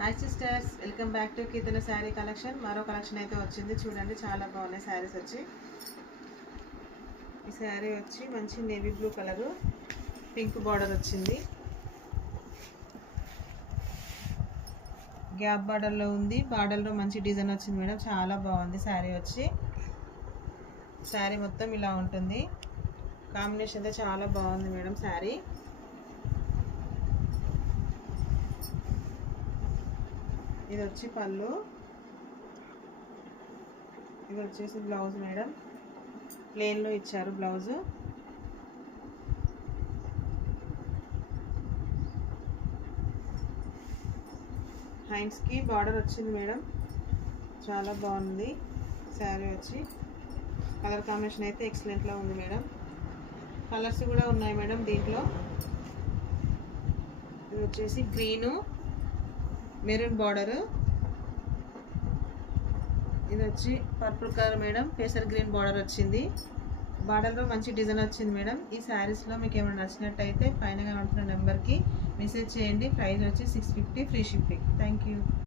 Hi sisters, welcome back to Keerthana sari collection. మరో collection అయితే వచ్చింది చూడండి, చాలా బాగున్నాయి శారీస్ వచ్చి. ఈ శారీ వచ్చి మంచి navy blue colour, pink border వచ్చింది, గ్యాప్ బార్డర్లో ఉంది. బార్డర్లో మంచి డిజైన్ వచ్చింది మేడం, చాలా బాగుంది శారీ వచ్చి. శారీ మొత్తం ఇలా ఉంటుంది, కాంబినేషన్ అయితే చాలా బాగుంది మేడం శారీ. ఇది వచ్చి పళ్ళు, ఇది వచ్చేసి బ్లౌజ్ మేడం, ప్లెయిన్లో ఇచ్చారు బ్లౌజు. హ్యాండ్స్కి బార్డర్ వచ్చింది మేడం, చాలా బాగుంది శారీ వచ్చి. కలర్ కాంబినేషన్ అయితే ఎక్సలెంట్లో ఉంది మేడం. కలర్స్ కూడా ఉన్నాయి మేడం దీంట్లో. ఇది వచ్చేసి గ్రీను, మెరూన్ బార్డరు, ఇది వచ్చి purple colour madam, pacer green border వచ్చింది. బార్డర్లో మంచి డిజైన్ వచ్చింది మేడం. ఈ శారీస్లో మీకు ఏమైనా నచ్చినట్టయితే పైన ఉంటున్న నెంబర్కి మెసేజ్ చేయండి. ప్రైస్ వచ్చి 650, ఫ్రీ షిప్పింగ్. Thank you.